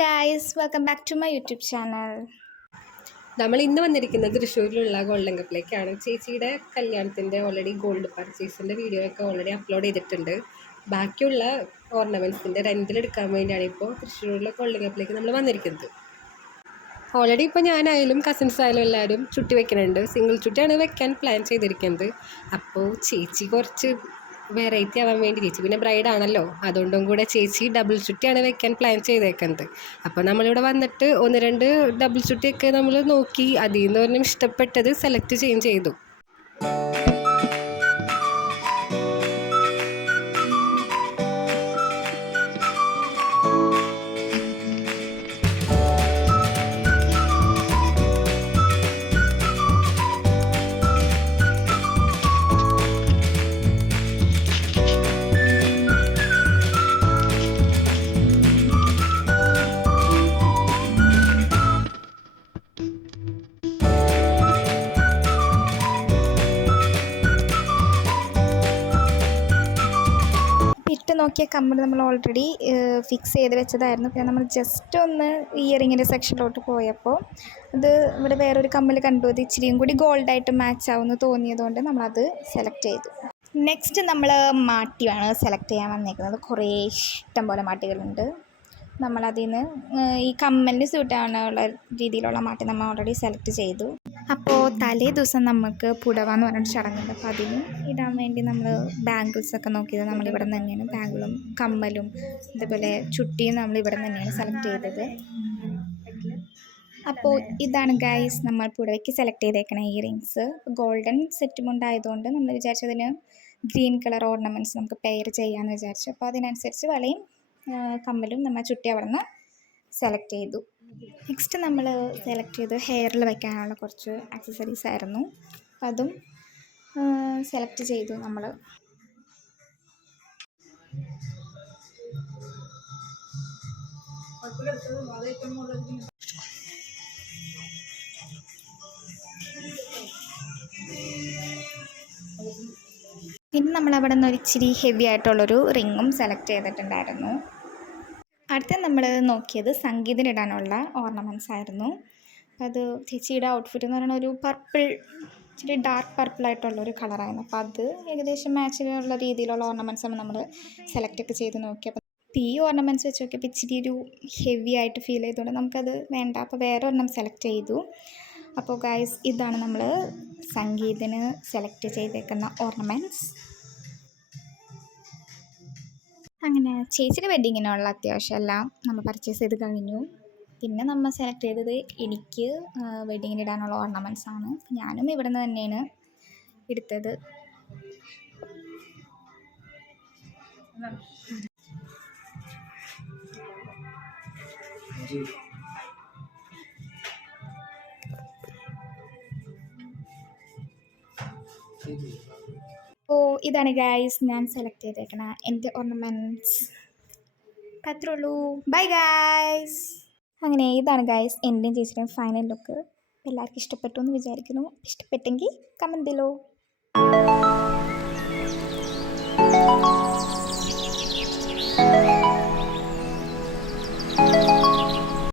guys, welcome back to my YouTube channel. നമ്മൾ ഇന്ന് വന്നിരിക്കുന്നത് തൃശ്ശൂരിലുള്ള ഗോൾഡൻ കപ്പിലേക്കാണ്. ചേച്ചിയുടെ കല്യാണത്തിൻ്റെ ഓൾറെഡി ഗോൾഡ് പർച്ചേസിൻ്റെ വീഡിയോ ഒക്കെ ഓൾറെഡി അപ്ലോഡ് ചെയ്തിട്ടുണ്ട്. ബാക്കിയുള്ള ഓർണമെൻറ്റ്സിൻ്റെ റെൻറ്റിലെടുക്കാൻ വേണ്ടിയാണ് ഇപ്പോൾ തൃശ്ശൂരിലെ ഗോൾഡൻ കപ്പിലേക്ക് നമ്മൾ വന്നിരിക്കുന്നത്. ഓൾറെഡി ഇപ്പോൾ ഞാനായാലും കസിൻസ് ആയാലും എല്ലാവരും ചുട്ടി വെക്കുന്നുണ്ട്. സിംഗിൾ ചുട്ടിയാണ് വെക്കാൻ പ്ലാൻ ചെയ്തിരിക്കുന്നത്. അപ്പോൾ ചേച്ചി കുറച്ച് വെറൈറ്റി ആവാൻ വേണ്ടി ചേച്ചി പിന്നെ ബ്രൈഡാണല്ലോ, അതുകൊണ്ടും കൂടെ ചേച്ചി ഡബിൾ ചുട്ടിയാണ് വെക്കാൻ പ്ലാൻ ചെയ്തേക്കുന്നത്. അപ്പോൾ നമ്മളിവിടെ വന്നിട്ട് ഒന്ന് രണ്ട് ഡബിൾ ചുട്ടിയൊക്കെ നമ്മൾ നോക്കി, അതിൽ നിന്ന് പറഞ്ഞാൽ ഇഷ്ടപ്പെട്ടത് സെലക്ട് ചെയ്തു. ഇട്ട് നോക്കിയ കമ്മൽ നമ്മൾ ഓൾറെഡി ഫിക്സ് ചെയ്ത് വെച്ചതായിരുന്നു. പിന്നെ നമ്മൾ ജസ്റ്റ് ഒന്ന് ഇയറിങ്ങിൻ്റെ സെക്ഷനിലോട്ട് പോയപ്പോൾ അത് ഇവിടെ വേറൊരു കമ്മൽ കണ്ടു. അത് ഇച്ചിരിയും കൂടി ഗോൾഡായിട്ട് മാച്ച് ആവുമെന്ന് തോന്നിയതുകൊണ്ട് നമ്മളത് സെലക്ട് ചെയ്തു. നെക്സ്റ്റ് നമ്മൾ മാട്ടിയാണ് സെലക്ട് ചെയ്യാൻ വന്നേക്കുന്നത്. കുറേ ഇഷ്ടം പോലെ മാട്ടികളുണ്ട്. നമ്മളതിൽ നിന്ന് ഈ കമ്മലിന് സ്യൂട്ടാവാനുള്ള രീതിയിലുള്ള മാട്ടി നമ്മൾ ഓൾറെഡി സെലക്ട് ചെയ്തു. അപ്പോൾ തലേ ദിവസം നമുക്ക് പുടവ എന്ന് പറഞ്ഞിട്ട് ചടങ്ങുണ്ട്. അപ്പോൾ അതിന് ഇടാൻ വേണ്ടി നമ്മൾ ബാംഗിൾസൊക്കെ നോക്കിയത് നമ്മളിവിടെ നിന്ന് തന്നെയാണ്. ബാംഗിളും കമ്മലും അതേപോലെ ചുട്ടിയും നമ്മളിവിടെ നിന്ന് തന്നെയാണ് സെലക്ട് ചെയ്തത്. അപ്പോൾ ഇതാണ് ഗൈസ് നമ്മൾ പുടവയ്ക്ക് സെലക്ട് ചെയ്തേക്കണ ഇയറിങ്സ്. ഗോൾഡൻ സെറ്റും ഉണ്ടായതുകൊണ്ട് നമ്മൾ വിചാരിച്ചതിന് ഗ്രീൻ കളർ ഓർണമെൻറ്റ്സ് നമുക്ക് പെയർ ചെയ്യാമെന്ന് വിചാരിച്ചു. അപ്പോൾ അതിനനുസരിച്ച് വളയും കമ്മലും നമ്മൾ ചുട്ടി അവിടെ നിന്ന് സെലക്ട് ചെയ്തു. നെക്സ്റ്റ് നമ്മൾ സെലക്ട് ചെയ്ത് ഹെയറിൽ വയ്ക്കാനുള്ള കുറച്ച് ആക്സസറീസ് ആയിരുന്നു. അപ്പം അതും സെലക്ട് ചെയ്തു നമ്മൾ. പിന്നെ നമ്മളവിടെ നിന്ന് ഒരു ഇച്ചിരി ഹെവി ആയിട്ടുള്ളൊരു റിങ്ങും സെലക്ട് ചെയ്തിട്ടുണ്ടായിരുന്നു. അടുത്ത നമ്മൾ നോക്കിയത് സംഗീതത്തിനിടാനുള്ള ഓർണമെൻറ്റ്സ് ആയിരുന്നു. അത് ചേച്ചിയുടെ ഔട്ട്ഫിറ്റ് എന്ന് പറയുന്ന ഒരു പർപ്പിൾ, ഇച്ചിരി ഡാർക്ക് പർപ്പിളായിട്ടുള്ളൊരു കളറായിരുന്നു. അപ്പോൾ അത് ഏകദേശം മാച്ചിലുള്ള രീതിയിലുള്ള ഓർണമെൻറ്റ്സാണ് നമ്മൾ സെലക്ട് ഒക്കെ ചെയ്ത് നോക്കിയപ്പോൾ ഈ ഓർണമെൻറ്റ്സ് വെച്ച് നോക്കിയപ്പോൾ ഇച്ചിരി ഒരു ഹെവി ആയിട്ട് ഫീൽ ചെയ്തുകൊണ്ട് നമുക്കത് വേണ്ട. അപ്പോൾ വേറെ ഒരെണ്ണം സെലക്ട് ചെയ്തു. അപ്പോൾ ഗൈസ് ഇതാണ് നമ്മൾ സംഗീതത്തിന് സെലക്ട് ചെയ്തേക്കുന്ന ഓർണമെൻറ്റ്സ്. അങ്ങനെ ചേച്ചിയുടെ വെഡ്ഡിങ്ങിനുള്ള അത്യാവശ്യം എല്ലാം നമ്മൾ പർച്ചേസ് ചെയ്ത് കഴിഞ്ഞു. പിന്നെ നമ്മൾ സെലക്ട് ചെയ്തത് എനിക്ക് വെഡ്ഡിങ്ങിന് ഇടാനുള്ള ഓർണമെൻറ്റ്സ് ആണ്. ഞാനും ഇവിടെ നിന്ന് തന്നെയാണ് എടുത്തത്. അപ്പോൾ ഇതാണ് ഗൈസ് ഞാൻ സെലക്ട് ചെയ്തേക്കണ എൻ്റെ ഓർണമെൻറ്റ്സ്. അത്രേ ഉള്ളൂ. Bye guys. അങ്ങനെ ഇതാണ് ഗൈസ് എൻ്റെയും ചേച്ചിയുടെയും ഫൈനൽ ലുക്ക്. എല്ലാവർക്കും ഇഷ്ടപ്പെട്ടു എന്ന് വിചാരിക്കുന്നു. ഇഷ്ടപ്പെട്ടെങ്കിൽ കമൻറ്റ് ബിലോ.